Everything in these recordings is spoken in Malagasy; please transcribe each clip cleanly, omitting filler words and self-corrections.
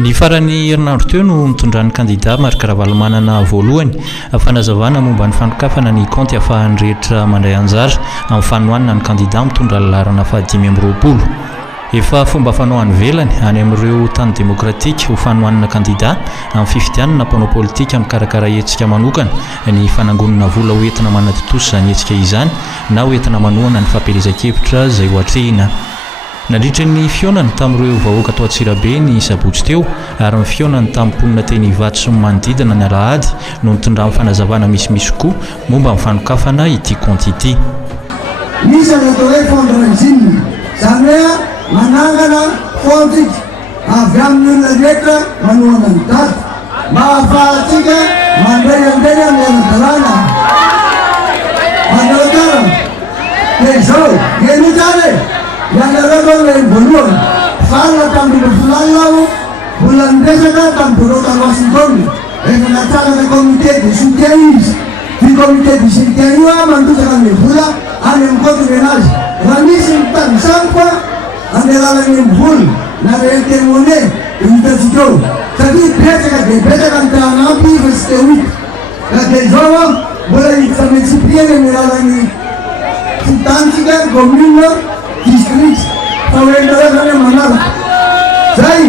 Ny farany herinandro teo no mitondran'ny kandida Marc Ravalomanana voalohany fanazavana momba ny fanokafana ny compte ahafahan'ny rehetra mandray anjara amin'ny fanohanana ny kandida mitondra ny laharana faha-520. Efa fomba fanohany velany any amin'ireo tany demokratika ho fanohanana kandida amin'ny fifidianana mpanao politika mikarakara hetsika manokana ny fanangonana vola hoentina manatitosa izany hetsika izany na hoentina manohana ny fampielezan-kevitra izay ho hatrehina. Nandritra ny fionany tamin'ireo vahoaka tao Antsirabe ny sabotsy teo ary ny fionany tamin'ny mponina teny Ivato sy ny manodidina ny Alahady no nitondran'ny fanazavana misimisy koa momba amin'ny fanokafana ity compte ity. Misy atao hoe fondranginy izany hoe manangana fonty avy amin'ny olona rehetra manohana ny dady mba ahafahantsika mandray andray amin'ny ara-dalàna mandalatara dia izao eny tsara ianareo ilay voalohany farana tamin'ny volana aho mbola niresaka tamin'ny boroka Washington efa natsarana comité de soutien izy ty comité de soutien io mandosaka amin'ny vola any amin'ny compte menazy raha misy mitandrisany koa amin'ny alalan'ny vola na réintermonnaie hitantsika eo satria betsaka dia betsaka ny tahanampy fa tsy te hita ka dia izao mbola hifametsipiana amin'ny alalan'ny fitanitsika commune district fahoendarezany manaraka zay.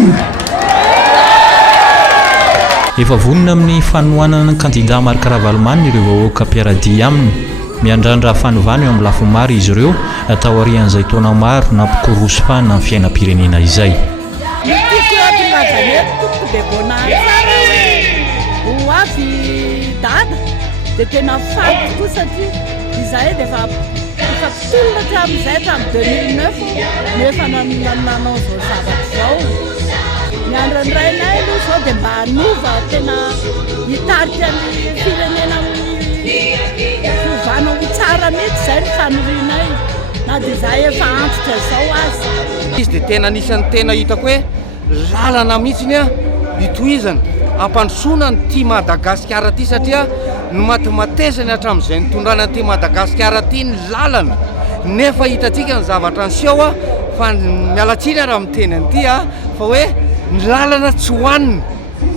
Efa vonona amin'ny fanohanana kandida Marc Ravalomanana ireo vahoaka mpiaradia aminy miandrandra fanovana eo amin'ny lafomary izy ireo atao arian'izay taona maro nampikoorosofana amin'ny fiainam-pirenena izay. dia tena faty koa satria izahay dia efa pitolona tamin'izay tamin'ny 2009 nefa nanao zao zavatra zao ny andrandrainay aloha zao dia mba hanova tena hitarika ny firenena fiovana ho tsara mety izay ny fanorinay na dia izahay efa antitra zao azy. Izy dia tena anisan'ny tena hitako hoe lalana mihitsiny a hitohizana ampandrosoana ny ty Madagasikara ty satria no matimatesany hatramin'izay nitondrana ty Madagasikara ty ny lalana nefa hitantsika ny zavatra niseho a fa mialatsiny raha miteny an'ity a fa hoe ny lalana tsy hohaniny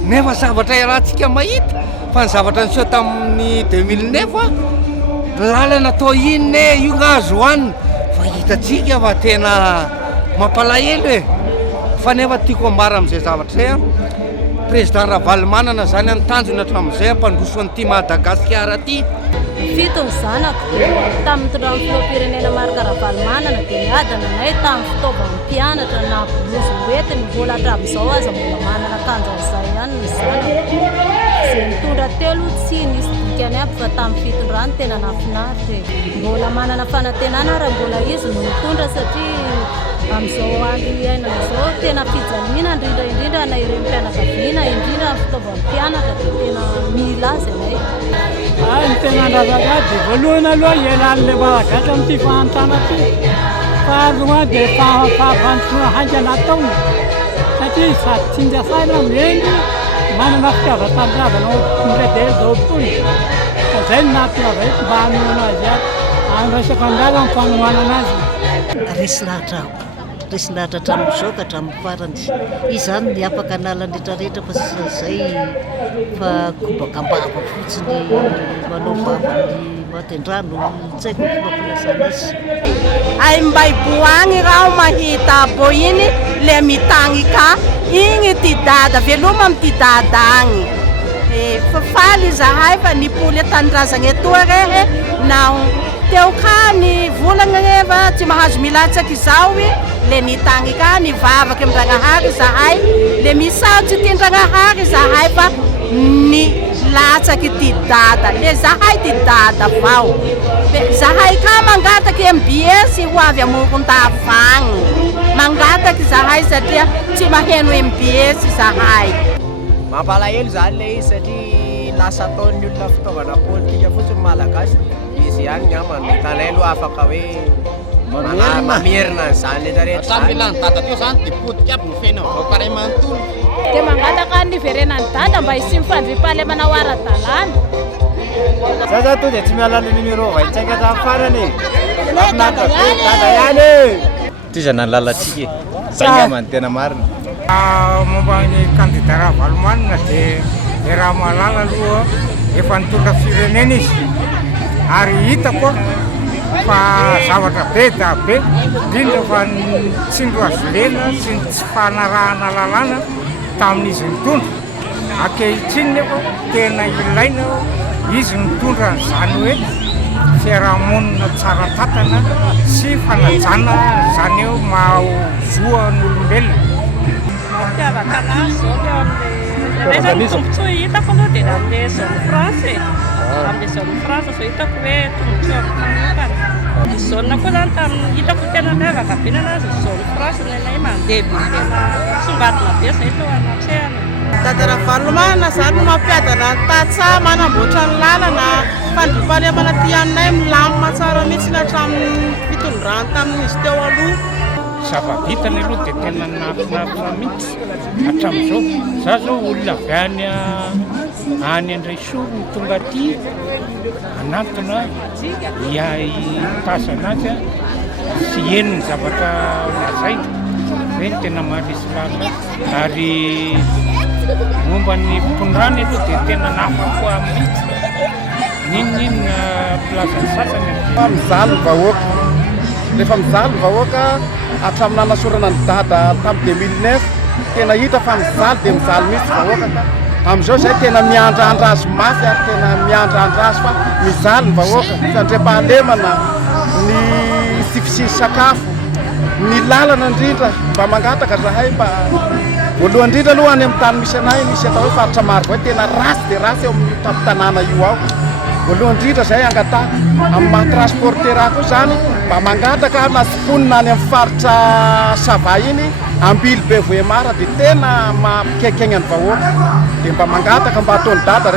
nefa zavatra iarahantsika mahita fa ny zavatra niseho tamin'ny 2009 a lalana atao inone io azo hohaniny fa hitantsika fa tena mampalahelo e fa nefa tiako ambara amin'izay zavatra zay a président Ravalomanana zany an-tanjony hatramin'izay ampandroso an'ity Madagasikara ty. Fito ny zanako tamin'ny tondrany filoham-pirenena Marc Ravalomanana dia niadana anay tamin'ny fitaovan'ny mpianatra na bolozy hoentiny mbola hatramin'izao aza mbola manana kanjan'izay ihany ny zanako. Izay nitondra telo tsy nisy dikany aby fa tamin'ny fitondrany tena nafinaritra mbola manana fanantenana raha mbola izy no nitondra satria amin'izao andro iainana izao tena fijaliana indrindra na ireny mpianakaviana indrindra fitaovan'ny mpianatra dia tena mila azy anay. Ny tena andrazaka dia voalohany aloha ialan'ilay malagasy amin'ity fahantrana ty faharoa dia fahafantroana haingana taona satria sady tsinjasaina mendy manana fitiavan-tanindrazana indray zao tontolo fa zay no nahatonga zay mba hanohana azy any resaka andraza amin'ny fanohanana azy. Resy lahatra hatramin'izao ka hatramin'ny farany izy zany ny afaka analany rehetrarehetra fa zay fa kobakambava fotsiny manao vavany matendrano tsy haiko fampilasana azy. Ay mba iboagny raho mahita bo iny le mitagny ka igny ty dada veloma amin'ny ty dada agny fa faly zahay fa nipoly tandrazagna etoa rehe na teo ka ny volagna neva tsy mahazo milatsaky izao le nitagny ka nivavaky amin-dragnahary zahay le misaotsy ty ndragnahary zahay fa ny latsaky ty dada le zahay ty dada vao zahay ka mangataky MBS ho avy amoron-davagny mangataky zahay satria tsy maheno MBS zahay. Mampalahelo zany le izy satria lasa ataon'ny olona fitaovana politika fotsiny malagasy izy ihany namany tanay aloha afaka hoe mamerina zany rehetrarehetra Samy milany dada teo zany dia potika aby ny fiaina vahoaka ray manontolo. Dia mangataka ny verenany dada mba hisy mifandrim-paly manao ara-dalàna. Za zany to dia tsy miala ny numéro vaitsaika tamin'ny farany dada ihany Ty zany lalatsika zay namany tena marina. Momba ny kandida Ravalomanina dia raha malala aloha efa nitondra firenena izy ary hitako fa zavatra be da be indrindra fa tsindro azolena sy ny tsy fanarahana lalàna tamin'izy nitondra. Ankehitriny nefa tena ilaina izy nitondra izany hoe fiarahamonina tsara tatana sy fanajana izany eo mahazoa n'olombelona. Mampiavaka anazy zao eo amin'ilay zany tombontsoa hitako aloha dia amin'ilay zone France amin'ilay zone France zao hitako hoe tombontsoa manokana. Ny zone koa zany tamin'ny hitako tena miavaka be anazy zone France nenay mandeha tena songadina be zay tao anatrehany. Dada Ravalomanina zany no mampiadana ny tantsaha manamboatra ny lalana fandriam-pahalemana ty aminay milamina tsara mihitsy ny hatramin'ny fitondrany tamin'izy teo aloha. Zava-bitany aloha dia tena nafinafina mihitsy hatramin'izao. Za zao olona avy any Andraisoa ny tonga aty anatona hitazana azy sy henony zavatra lazay hoe tena maharisy lala ary momba ny mpitondrany aloha dia tena nafako mihitsy ninonina plazany sasany mizaly ny vahoaka. Rehefa mizaly ny vahoaka hatramin'ny nanasorana ny dada tamin'ny 2009 tena hita fa mizaly dia mizaly mihitsy vahoaka. Amin'izao zay tena miandraandra azy mafy ary tena miandraandra azy fa mizaly ny vahoaka. Fandriam-pahalemana, ny sifisiny sakafo, ny lalana indrindra mba mangataka zahay mba voalohany indrindra aloha any amin'ny tany misy anay misy atao hoe faritra maro vai tena rasy dia rasy eo amin'ny tampitanàna io ao. Voalohany indrindra zay angata amin'ny mahatransportera koa zany mba mangataka na siponina any amin'ny faritra Sava iny ambily be voemara dia tena mampikaikaigna ny vahoaka dia mba mangataka mba ataony dada